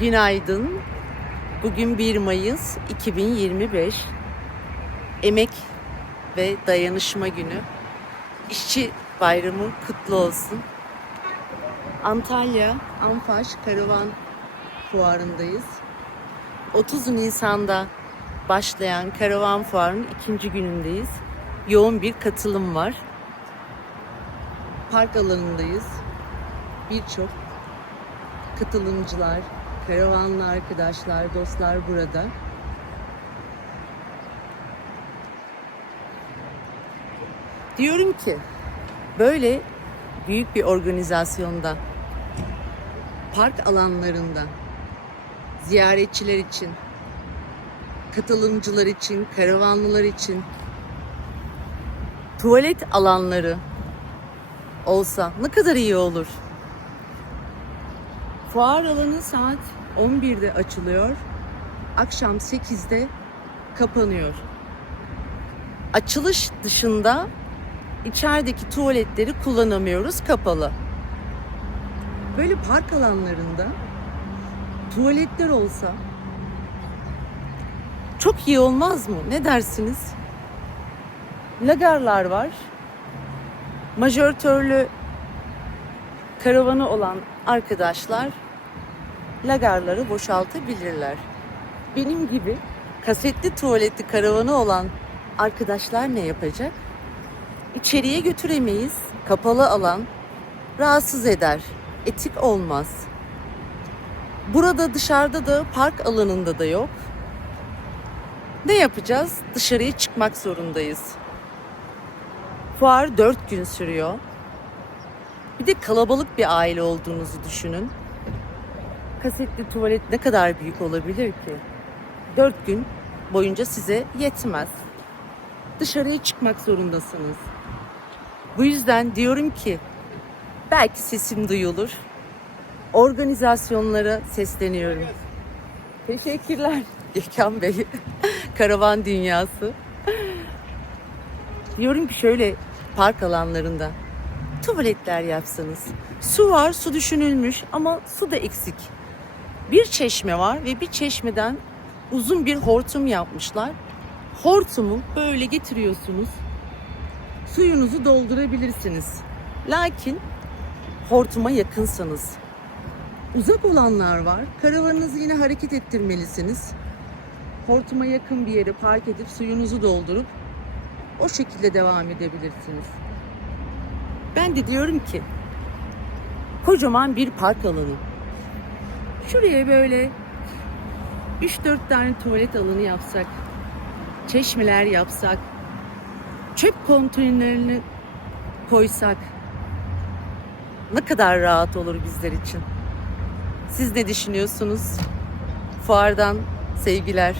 Günaydın. Bugün 1 Mayıs 2025. Emek ve Dayanışma Günü. İşçi Bayramı kutlu olsun. Antalya Anfaş Karavan Fuarı'ndayız. 30 Nisan'da başlayan karavan fuarının ikinci günündeyiz. Yoğun bir katılım var. Park alanındayız. Birçok katılımcılar, karavanlı arkadaşlar, dostlar burada. Diyorum ki böyle büyük bir organizasyonda park alanlarında ziyaretçiler için, katılımcılar için, karavanlılar için tuvalet alanları olsa ne kadar iyi olur. Fuar alanı saat 11'de açılıyor. Akşam 8'de kapanıyor. Açılış dışında içerideki tuvaletleri kullanamıyoruz kapalı. Böyle park alanlarında tuvaletler olsa çok iyi olmaz mı? Ne dersiniz? Lagarlar var. Majoratörlü karavanı olan arkadaşlar lagarları boşaltabilirler. Benim gibi kasetli tuvaletli karavanı olan arkadaşlar ne yapacak? İçeriye götüremeyiz. Kapalı alan rahatsız eder. Etik olmaz. Burada dışarıda da park alanında da yok. Ne yapacağız? Dışarıya çıkmak zorundayız. Fuar 4 gün sürüyor. Bir de kalabalık bir aile olduğunuzu düşünün. Kasetli tuvalet ne kadar büyük olabilir ki? 4 gün boyunca size yetmez. Dışarıya çıkmak zorundasınız. Bu yüzden diyorum ki belki sesim duyulur. Organizasyonlara sesleniyorum. Teşekkürler Gökhan Bey. Karavan dünyası. Diyorum ki şöyle park alanlarında tuvaletler yapsanız. Su var, su düşünülmüş ama su da eksik. Bir çeşme var ve bir çeşmeden uzun bir hortum yapmışlar. Hortumu böyle getiriyorsunuz. Suyunuzu doldurabilirsiniz. Lakin hortuma yakınsanız. Uzak olanlar var. Karavanınızı yine hareket ettirmelisiniz. Hortuma yakın bir yere park edip suyunuzu doldurup o şekilde devam edebilirsiniz. Ben de diyorum ki kocaman bir park alanı. Şuraya böyle 3-4 tane tuvalet alanı yapsak, çeşmeler yapsak, çöp konteynerlerini koysak ne kadar rahat olur bizler için. Siz ne düşünüyorsunuz? Fuardan sevgiler.